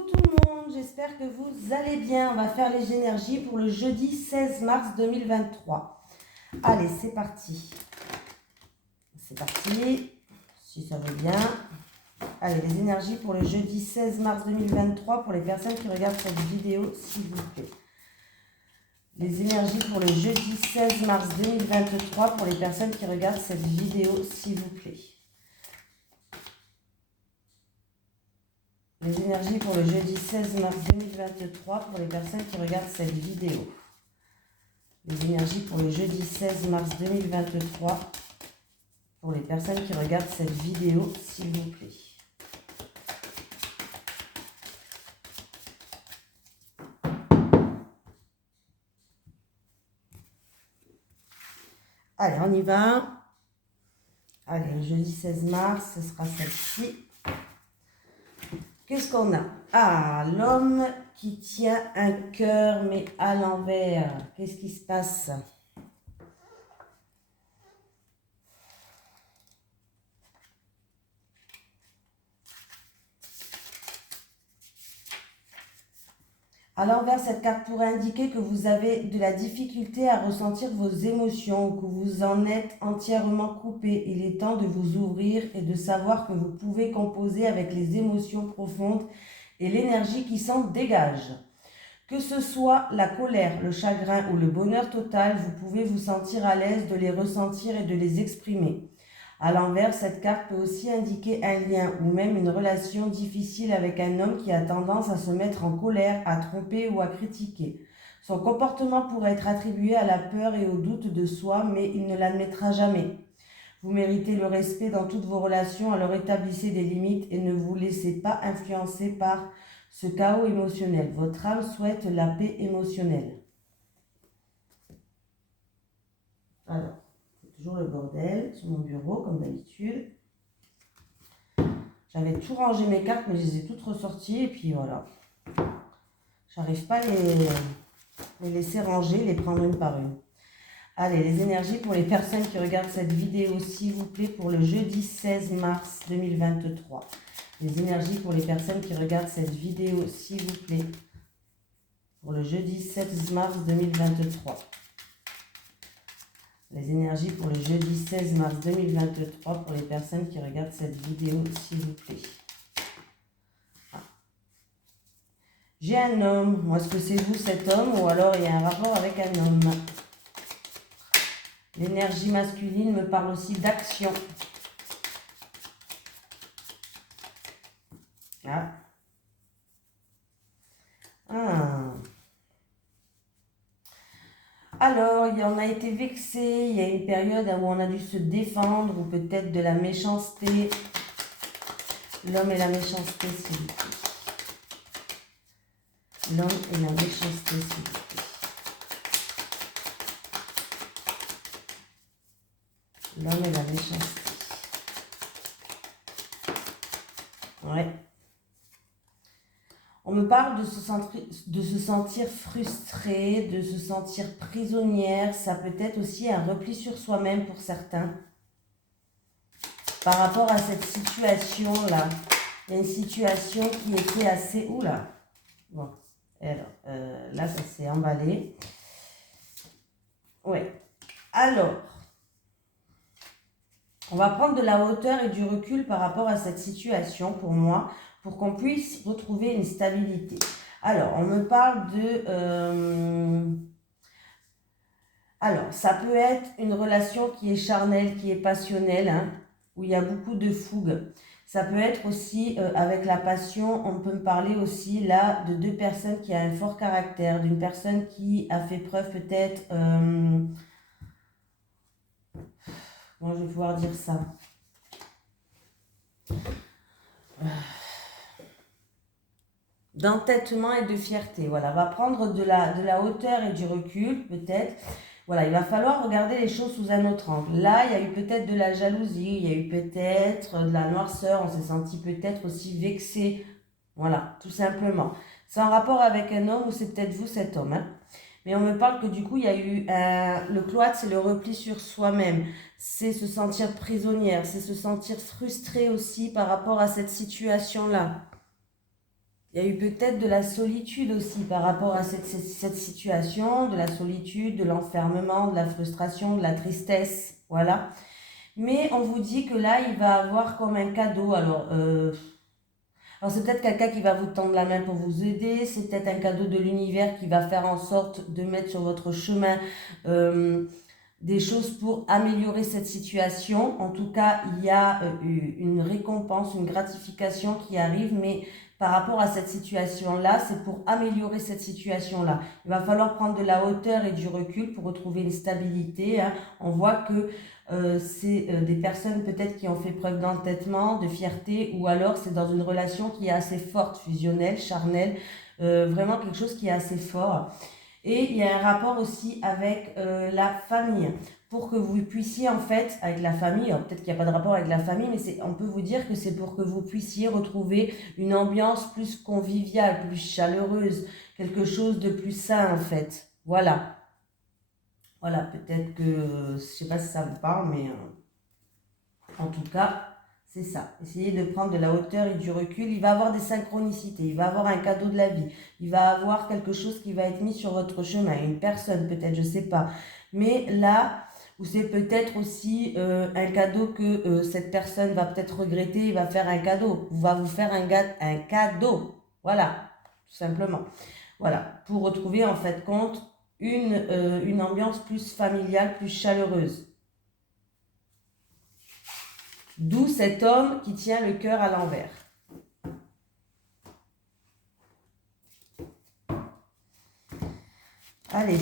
Coucou tout le monde, j'espère que vous allez bien. On va faire les énergies pour le jeudi 16 mars 2023. Allez, c'est parti. C'est parti, si ça veut bien. Allez, les énergies pour le jeudi 16 mars 2023 pour les personnes qui regardent cette vidéo, s'il vous plaît. Les énergies pour le jeudi 16 mars 2023 pour les personnes qui regardent cette vidéo, s'il vous plaît. Les énergies pour le jeudi 16 mars 2023 pour les personnes qui regardent cette vidéo. Les énergies pour le jeudi 16 mars 2023 pour les personnes qui regardent cette vidéo, s'il vous plaît. Allez, on y va. Allez, le jeudi 16 mars, ce sera celle-ci. Qu'est-ce qu'on a? Ah, l'homme qui tient un cœur, mais à l'envers. Qu'est-ce qui se passe? À l'envers, cette carte pourrait indiquer que vous avez de la difficulté à ressentir vos émotions, que vous en êtes entièrement coupé. Il est temps de vous ouvrir et de savoir que vous pouvez composer avec les émotions profondes et l'énergie qui s'en dégage. Que ce soit la colère, le chagrin ou le bonheur total, vous pouvez vous sentir à l'aise de les ressentir et de les exprimer. À l'envers, cette carte peut aussi indiquer un lien ou même une relation difficile avec un homme qui a tendance à se mettre en colère, à tromper ou à critiquer. Son comportement pourrait être attribué à la peur et au doute de soi, mais il ne l'admettra jamais. Vous méritez le respect dans toutes vos relations, alors établissez des limites et ne vous laissez pas influencer par ce chaos émotionnel. Votre âme souhaite la paix émotionnelle. Alors, c'est toujours le bordel sur mon bureau, comme d'habitude. J'avais tout rangé mes cartes, mais je les ai toutes ressorties. Et puis voilà. J'arrive pas à les laisser ranger, les prendre une par une. Allez, les énergies pour les personnes qui regardent cette vidéo, s'il vous plaît, pour le jeudi 16 mars 2023. Les énergies pour les personnes qui regardent cette vidéo, s'il vous plaît, pour le jeudi 16 mars 2023. Les énergies pour le jeudi 16 mars 2023 pour les personnes qui regardent cette vidéo, s'il vous plaît. Ah. J'ai un homme. Moi, est-ce que c'est vous cet homme ou alors il y a un rapport avec un homme? L'énergie masculine me parle aussi d'action. Ah. Ah. Alors, il en a été vexé, il y a une période où on a dû se défendre, ou peut-être de la méchanceté. L'homme et la méchanceté, s'il vous plaît. L'homme et la méchanceté, s'il vous plaît. L'homme et la méchanceté. Ouais. On me parle de se sentir frustré, de se sentir prisonnière. Ça peut être aussi un repli sur soi-même pour certains. Par rapport à cette situation-là, il y a une situation qui était assez... Oula. Bon, alors, là, ça s'est emballé. Ouais. Alors, on va prendre de la hauteur et du recul par rapport à cette situation pour moi, pour qu'on puisse retrouver une stabilité. Alors, on me parle de... Alors, ça peut être une relation qui est charnelle, qui est passionnelle, hein, où il y a beaucoup de fougue. Ça peut être aussi avec la passion, on peut me parler aussi là de deux personnes qui ont un fort caractère, d'une personne qui a fait preuve peut-être... comment je vais pouvoir dire ça? D'entêtement et de fierté. Voilà, va prendre de la hauteur et du recul, peut-être. Voilà, il va falloir regarder les choses sous un autre angle. Là, il y a eu peut-être de la jalousie, il y a eu peut-être de la noirceur, on s'est senti peut-être aussi vexé. Voilà, tout simplement. C'est en rapport avec un homme ou c'est peut-être vous cet homme, hein. Mais on me parle que du coup, il y a eu le cloître, c'est le repli sur soi-même. C'est se sentir prisonnière, c'est se sentir frustré aussi par rapport à cette situation-là. Il y a eu peut-être de la solitude aussi par rapport à cette situation, de la solitude, de l'enfermement, de la frustration, de la tristesse, voilà. Mais on vous dit que là, il va avoir comme un cadeau. Alors c'est peut-être quelqu'un qui va vous tendre la main pour vous aider, c'est peut-être un cadeau de l'univers qui va faire en sorte de mettre sur votre chemin des choses pour améliorer cette situation. En tout cas, il y a une récompense, une gratification qui arrive, mais par rapport à cette situation-là, c'est pour améliorer cette situation-là. Il va falloir prendre de la hauteur et du recul pour retrouver une stabilité, hein. On voit que c'est des personnes peut-être qui ont fait preuve d'entêtement, de fierté, ou alors c'est dans une relation qui est assez forte, fusionnelle, charnelle, vraiment quelque chose qui est assez fort. Et il y a un rapport aussi avec la famille. Pour que vous puissiez, en fait, avec la famille, peut-être qu'il n'y a pas de rapport avec la famille, mais on peut vous dire que c'est pour que vous puissiez retrouver une ambiance plus conviviale, plus chaleureuse, quelque chose de plus sain, en fait. Voilà. Voilà, peut-être que, je ne sais pas si ça vous parle, mais en tout cas, c'est ça. Essayez de prendre de la hauteur et du recul. Il va avoir des synchronicités, il va avoir un cadeau de la vie, il va avoir quelque chose qui va être mis sur votre chemin, une personne peut-être, je ne sais pas. Mais là, où c'est peut-être aussi un cadeau que cette personne va peut-être regretter, il va faire un cadeau, va vous faire un cadeau. Voilà, tout simplement. Voilà, pour retrouver en fait compte une ambiance plus familiale, plus chaleureuse. D'où cet homme qui tient le cœur à l'envers. Allez,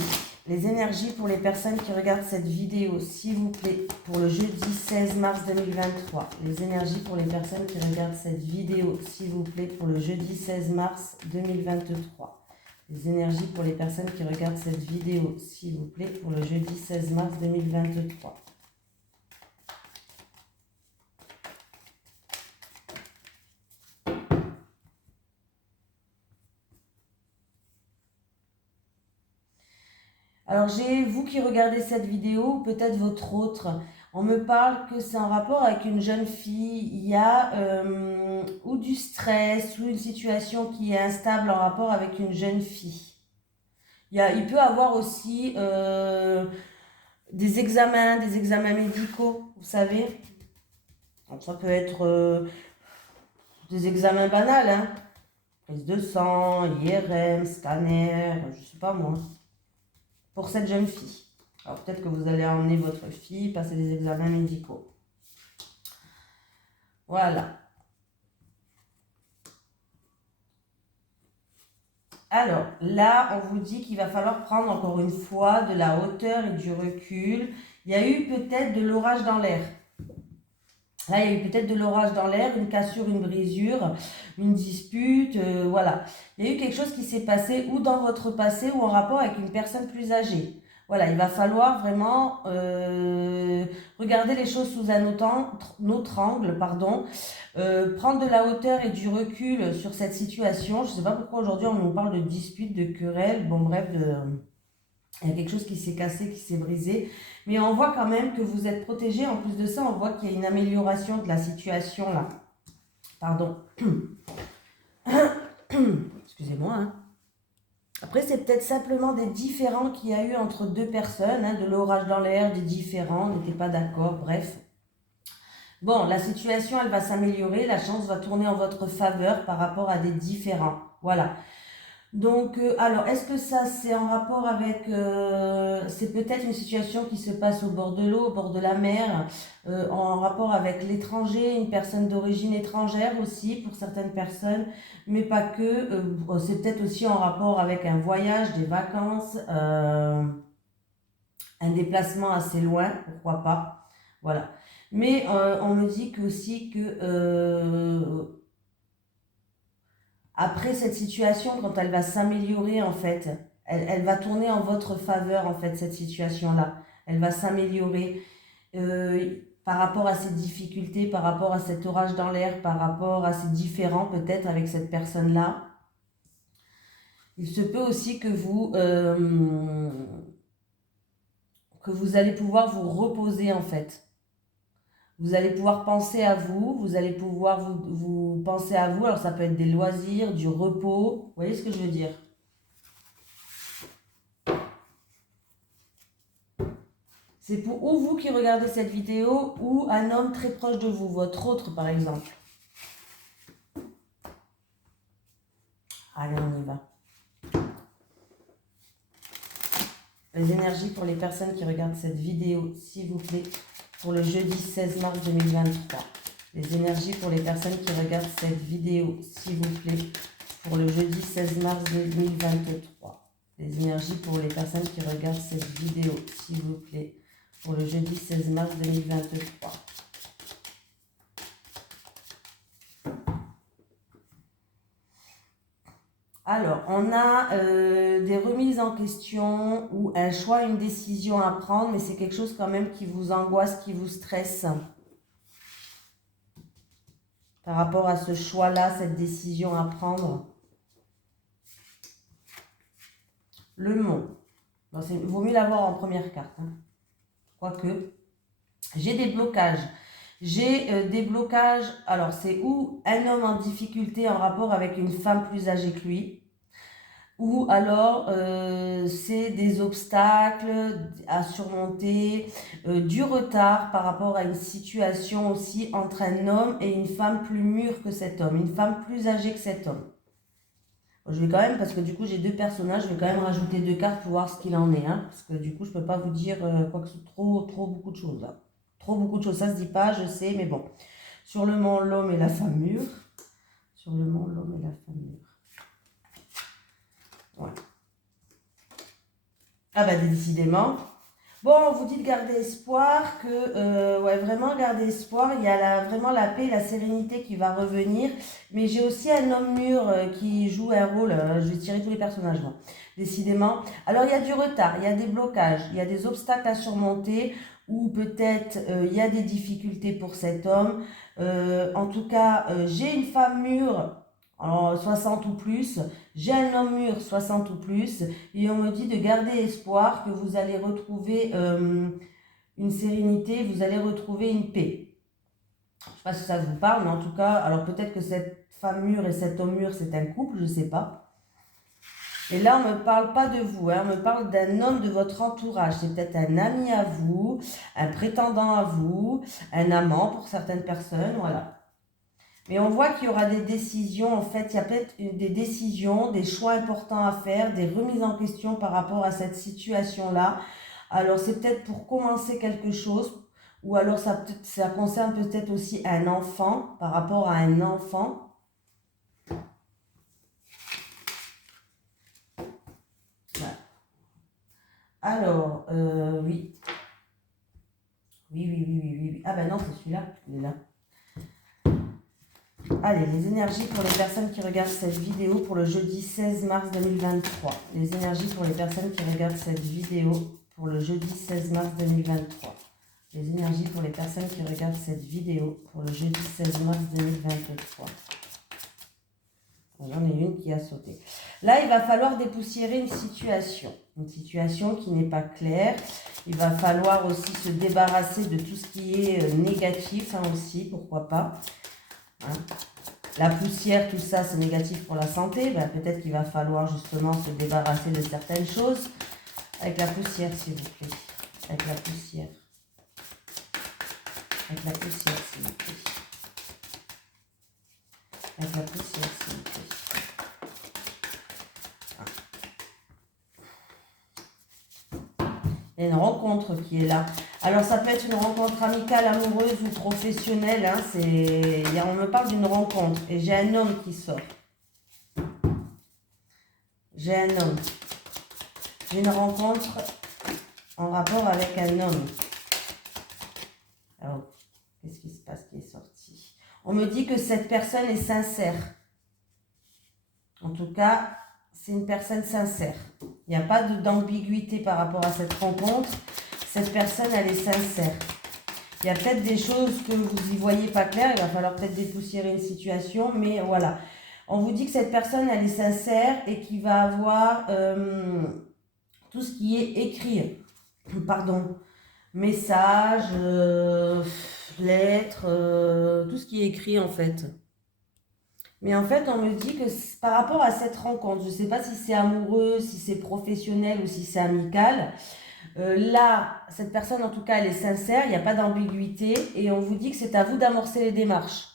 les énergies pour les personnes qui regardent cette vidéo, s'il vous plaît, pour le jeudi 16 mars 2023. Les énergies pour les personnes qui regardent cette vidéo, s'il vous plaît, pour le jeudi 16 mars 2023. Les énergies pour les personnes qui regardent cette vidéo, s'il vous plaît, pour le jeudi 16 mars 2023. Alors j'ai vous qui regardez cette vidéo, ou peut-être votre autre, on me parle que c'est en rapport avec une jeune fille, il y a ou du stress, ou une situation qui est instable en rapport avec une jeune fille. Il peut avoir aussi des examens médicaux, vous savez. Donc, ça peut être des examens banals, hein. Prise de sang, IRM, scanner, je sais pas moi. Pour cette jeune fille. Alors peut-être que vous allez emmener votre fille passer des examens médicaux. Voilà. Alors là, on vous dit qu'il va falloir prendre encore une fois de la hauteur et du recul. Il y a eu peut-être de l'orage dans l'air. Là, il y a eu peut-être de l'orage dans l'air, une cassure, une brisure, une dispute, voilà. Il y a eu quelque chose qui s'est passé ou dans votre passé ou en rapport avec une personne plus âgée. Voilà, il va falloir vraiment regarder les choses sous un autre angle, pardon. Prendre de la hauteur et du recul sur cette situation. Je ne sais pas pourquoi aujourd'hui on nous parle de dispute, de querelle, bon bref, il y a quelque chose qui s'est cassé, qui s'est brisé. Mais on voit quand même que vous êtes protégé. En plus de ça, on voit qu'il y a une amélioration de la situation là. Pardon. Excusez-moi. Hein. Après, c'est peut-être simplement des différends qu'il y a eu entre deux personnes. Hein, de l'orage dans l'air, des différends, on n'était pas d'accord, bref. Bon, la situation, elle va s'améliorer. La chance va tourner en votre faveur par rapport à des différends. Voilà. Donc, alors, est-ce que ça, c'est en rapport avec... c'est peut-être une situation qui se passe au bord de l'eau, au bord de la mer, en rapport avec l'étranger, une personne d'origine étrangère aussi, pour certaines personnes, mais pas que. C'est peut-être aussi en rapport avec un voyage, des vacances, un déplacement assez loin, pourquoi pas. Voilà. Mais on me dit aussi que... après cette situation, quand elle va s'améliorer, en fait, elle va tourner en votre faveur, en fait, cette situation-là. Elle va s'améliorer par rapport à ces difficultés, par rapport à cet orage dans l'air, par rapport à ces différends, peut-être, avec cette personne-là. Il se peut aussi que vous allez pouvoir vous reposer, en fait. Vous allez pouvoir penser à vous, vous allez pouvoir vous penser à vous. Alors ça peut être des loisirs, du repos. Vous voyez ce que je veux dire? C'est pour ou vous qui regardez cette vidéo ou un homme très proche de vous, votre autre par exemple. Allez, on y va. Les énergies pour les personnes qui regardent cette vidéo, s'il vous plaît, pour le jeudi 16 mars 2023. Les énergies pour les personnes qui regardent cette vidéo, s'il vous plaît, pour le jeudi 16 mars 2023. Les énergies pour les personnes qui regardent cette vidéo, s'il vous plaît, pour le jeudi 16 mars 2023. Alors, on a des remises en question ou un choix, une décision à prendre, mais c'est quelque chose quand même qui vous angoisse, qui vous stresse. Par rapport à ce choix-là, cette décision à prendre. Le mont. Il vaut mieux l'avoir en première carte. Hein. Quoique, j'ai des blocages. J'ai des blocages, alors c'est ou un homme en difficulté en rapport avec une femme plus âgée que lui, ou alors c'est des obstacles à surmonter, du retard par rapport à une situation aussi entre un homme et une femme plus mûre que cet homme, une femme plus âgée que cet homme. Je vais quand même, parce que du coup j'ai deux personnages, je vais quand même rajouter deux cartes pour voir ce qu'il en est, hein, parce que du coup je peux pas vous dire quoi que ce soit, trop beaucoup de choses là. Trop beaucoup de choses, ça se dit pas, je sais, mais bon. Sur le mont, l'homme et la femme mûre. Sur le mont, l'homme et la femme mûre. Ouais. Ah bah décidément. Bon, on vous dit de garder espoir, que ouais, vraiment garder espoir, il y a vraiment la paix, la sérénité qui va revenir, mais j'ai aussi un homme mûr qui joue un rôle, je vais tirer tous les personnages, moi, décidément. Alors il y a du retard, il y a des blocages, il y a des obstacles à surmonter, ou peut-être il y a des difficultés pour cet homme. En tout cas, j'ai une femme mûre, alors 60 ou plus, j'ai un homme mûr 60 ou plus, et on me dit de garder espoir que vous allez retrouver une sérénité, vous allez retrouver une paix. Je ne sais pas si ça vous parle, mais en tout cas, alors peut-être que cette femme mûre et cet homme mûr, c'est un couple, je ne sais pas. Et là, on ne me parle pas de vous, hein, on me parle d'un homme de votre entourage. C'est peut-être un ami à vous, un prétendant à vous, un amant pour certaines personnes, voilà. Mais on voit qu'il y aura des décisions, en fait, il y a peut-être des décisions, des choix importants à faire, des remises en question par rapport à cette situation-là. Alors c'est peut-être pour commencer quelque chose, ou alors ça concerne peut-être aussi un enfant, par rapport à un enfant. Voilà. Alors, oui. Oui. Ah ben non, c'est celui-là, il est là. Allez, les énergies pour les personnes qui regardent cette vidéo pour le jeudi 16 mars 2023. Les énergies pour les personnes qui regardent cette vidéo pour le jeudi 16 mars 2023. Les énergies pour les personnes qui regardent cette vidéo pour le jeudi 16 mars 2023. J'en ai une qui a sauté. Là, il va falloir dépoussiérer une situation qui n'est pas claire. Il va falloir aussi se débarrasser de tout ce qui est négatif, hein, aussi, pourquoi pas. Hein. La poussière, tout ça, c'est négatif pour la santé. Ben, peut-être qu'il va falloir justement se débarrasser de certaines choses. Avec la poussière, s'il vous plaît. Avec la poussière. Avec la poussière, s'il vous plaît. Avec la poussière, s'il vous plaît. Il y a une rencontre qui est là. Alors, ça peut être une rencontre amicale, amoureuse ou professionnelle. Hein, on me parle d'une rencontre. Et j'ai un homme qui sort. J'ai un homme. J'ai une rencontre en rapport avec un homme. Alors, qu'est-ce qui se passe qui est sorti? On me dit que cette personne est sincère. En tout cas, c'est une personne sincère. Il n'y a pas d'ambiguïté par rapport à cette rencontre. Cette personne, elle est sincère. Il y a peut-être des choses que vous n'y voyez pas clair. Il va falloir peut-être dépoussiérer une situation. Mais voilà. On vous dit que cette personne, elle est sincère et qu'il va avoir tout ce qui est écrit. Pardon. Message. lettres, tout ce qui est écrit en fait. Mais en fait, on me dit que par rapport à cette rencontre, je ne sais pas si c'est amoureux, si c'est professionnel ou si c'est amical. Là, cette personne, en tout cas, elle est sincère, il n'y a pas d'ambiguïté et on vous dit que c'est à vous d'amorcer les démarches.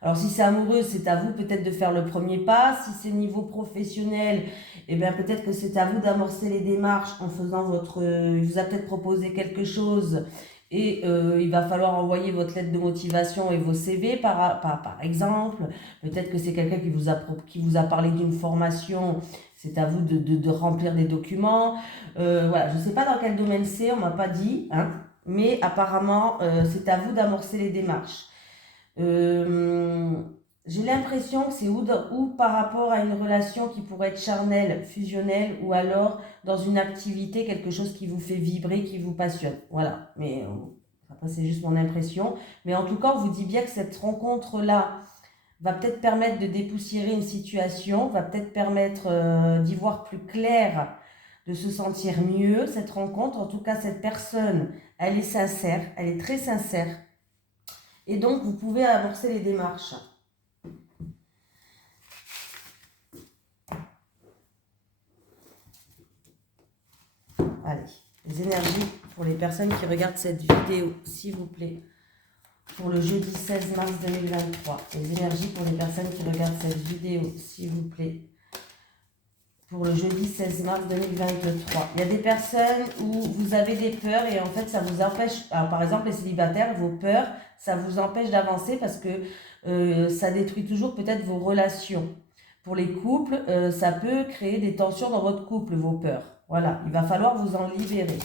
Alors, si c'est amoureux, c'est à vous peut-être de faire le premier pas. Si c'est niveau professionnel, eh bien, peut-être que c'est à vous d'amorcer les démarches en faisant votre... il vous a peut-être proposé quelque chose et il va falloir envoyer votre lettre de motivation et vos CV par exemple. Peut-être que c'est quelqu'un qui vous a parlé d'une formation. C'est à vous de remplir des documents. Voilà, je ne sais pas dans quel domaine c'est, on ne m'a pas dit, hein, mais apparemment, c'est à vous d'amorcer les démarches. J'ai l'impression que c'est ou par rapport à une relation qui pourrait être charnelle, fusionnelle, ou alors dans une activité, quelque chose qui vous fait vibrer, qui vous passionne. Voilà, mais après c'est juste mon impression. Mais en tout cas, on vous dit bien que cette rencontre-là va peut-être permettre de dépoussiérer une situation, va peut-être permettre d'y voir plus clair, de se sentir mieux, cette rencontre. En tout cas, cette personne, elle est sincère, elle est très sincère. Et donc, vous pouvez amorcer les démarches. Allez, les énergies pour les personnes qui regardent cette vidéo, s'il vous plaît. Pour le jeudi 16 mars 2023. Les énergies pour les personnes qui regardent cette vidéo, s'il vous plaît. Pour le jeudi 16 mars 2023. Il y a des personnes où vous avez des peurs et en fait ça vous empêche, alors par exemple les célibataires, vos peurs, ça vous empêche d'avancer parce que ça détruit toujours peut-être vos relations. Pour les couples, ça peut créer des tensions dans votre couple, vos peurs. Voilà, il va falloir vous en libérer.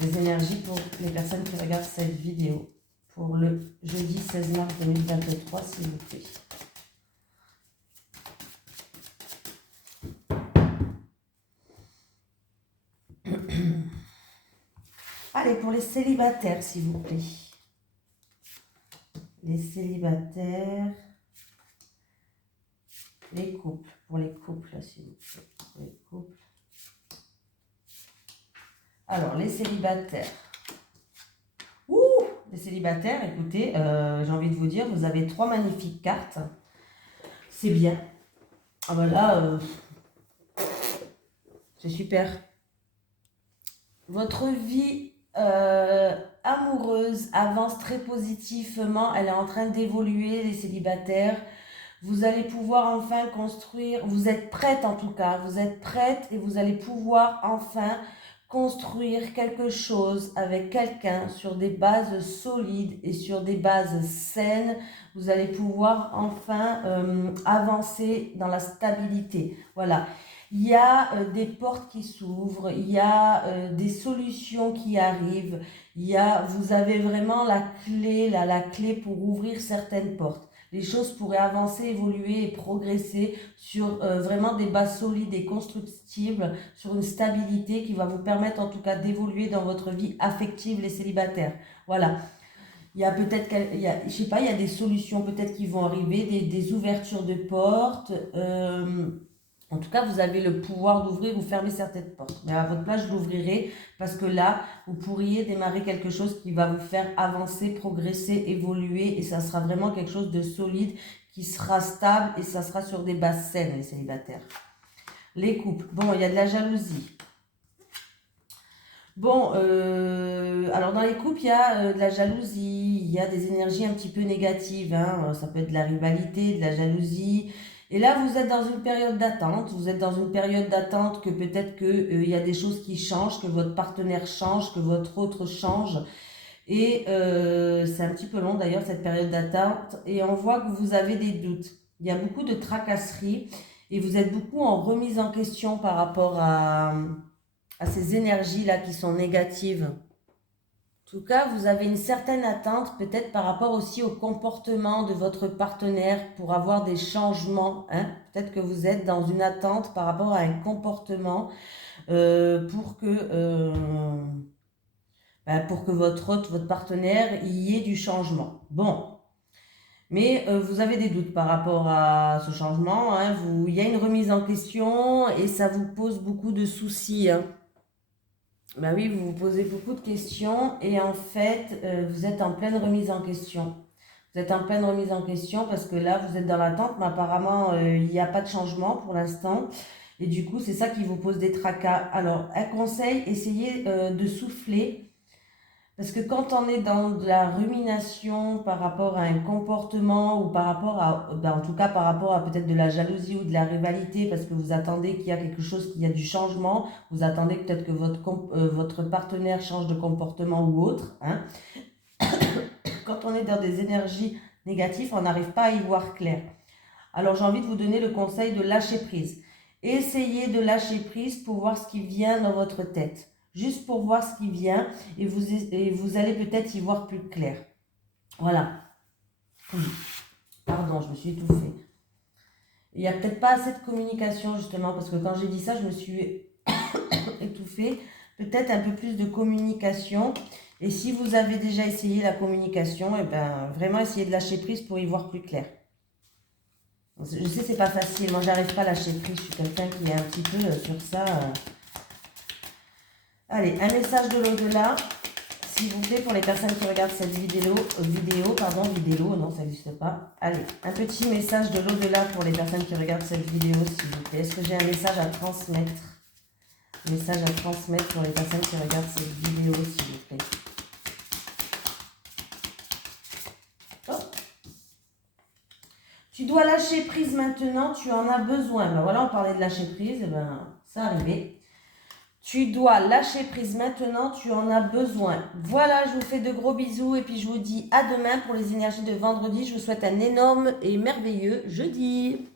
Les énergies pour les personnes qui regardent cette vidéo. Pour le jeudi 16 mars 2023, s'il vous plaît. Allez, pour les célibataires, s'il vous plaît. Les célibataires. Les couples. Pour les couples, s'il vous plaît. Pour les couples. Alors, les célibataires. Ouh, les célibataires, écoutez, j'ai envie de vous dire, vous avez 3 magnifiques cartes. C'est bien. Ah ben là, c'est super. Votre vie amoureuse avance très positivement. Elle est en train d'évoluer, les célibataires. Vous allez pouvoir enfin construire, vous êtes prête en tout cas, vous êtes prête et vous allez pouvoir enfin construire quelque chose avec quelqu'un sur des bases solides et sur des bases saines. Vous allez pouvoir enfin avancer dans la stabilité. Voilà. Il y a des portes qui s'ouvrent, il y a des solutions qui arrivent, vous avez vraiment la clé pour ouvrir certaines portes. Les choses pourraient avancer, évoluer et progresser sur vraiment des bases solides et constructibles, sur une stabilité qui va vous permettre en tout cas d'évoluer dans votre vie affective, les célibataires. Voilà. Il y a peut-être, je sais pas, il y a des solutions peut-être qui vont arriver, des ouvertures de portes. En tout cas, vous avez le pouvoir d'ouvrir ou fermer certaines portes. Mais à votre place, je l'ouvrirai parce que là, vous pourriez démarrer quelque chose qui va vous faire avancer, progresser, évoluer. Et ça sera vraiment quelque chose de solide, qui sera stable et ça sera sur des bases saines, les célibataires. Les couples. Bon, il y a de la jalousie. Bon, alors dans les couples, il y a de la jalousie, il y a des énergies un petit peu négatives, hein. Ça peut être de la rivalité, de la jalousie. Et là, vous êtes dans une période d'attente. Vous êtes dans une période d'attente que peut-être qu'il y a des choses qui changent, que votre partenaire change, que votre autre change. Et c'est un petit peu long d'ailleurs, cette période d'attente. Et on voit que vous avez des doutes. Il y a beaucoup de tracasseries et vous êtes beaucoup en remise en question par rapport à ces énergies-là qui sont négatives. En tout cas, vous avez une certaine attente, peut-être par rapport aussi au comportement de votre partenaire pour avoir des changements. Hein. Peut-être que vous êtes dans une attente par rapport à un comportement pour que votre partenaire y ait du changement. Bon. Mais vous avez des doutes par rapport à ce changement. Hein. Il y a une remise en question et ça vous pose beaucoup de soucis. Hein. Bah oui, vous vous posez beaucoup de questions et en fait, vous êtes en pleine remise en question. Vous êtes en pleine remise en question parce que là, vous êtes dans l'attente, mais apparemment, il n'y a pas de changement pour l'instant. Et du coup, c'est ça qui vous pose des tracas. Alors, un conseil, essayez de souffler. Parce que quand on est dans de la rumination par rapport à un comportement ou par rapport à, ben en tout cas par rapport à peut-être de la jalousie ou de la rivalité, parce que vous attendez qu'il y a quelque chose, qu'il y a du changement, vous attendez peut-être que votre partenaire change de comportement ou autre, hein. Quand on est dans des énergies négatives, on n'arrive pas à y voir clair. Alors j'ai envie de vous donner le conseil de lâcher prise. Essayez de lâcher prise pour voir ce qui vient dans votre tête. Juste pour voir ce qui vient et vous allez peut-être y voir plus clair. Voilà. Pardon, je me suis étouffée. Il n'y a peut-être pas assez de communication justement parce que quand j'ai dit ça, je me suis étouffée. Peut-être un peu plus de communication. Et si vous avez déjà essayé la communication, et ben vraiment essayez de lâcher prise pour y voir plus clair. Je sais, c'est pas facile. Moi, j'arrive pas à lâcher prise. Je suis quelqu'un qui est un petit peu sur ça. Allez, un message de l'au-delà, s'il vous plaît, pour les personnes qui regardent cette vidéo, non, ça n'existe pas. Allez, un petit message de l'au-delà pour les personnes qui regardent cette vidéo, s'il vous plaît. Est-ce que j'ai un message à transmettre? Message à transmettre pour les personnes qui regardent cette vidéo, s'il vous plaît. Oh. Tu dois lâcher prise maintenant, tu en as besoin. Ben voilà, on parlait de lâcher prise, et ben ça arrivait. Tu dois lâcher prise maintenant, tu en as besoin. Voilà, je vous fais de gros bisous et puis je vous dis à demain pour les énergies de vendredi. Je vous souhaite un énorme et merveilleux jeudi.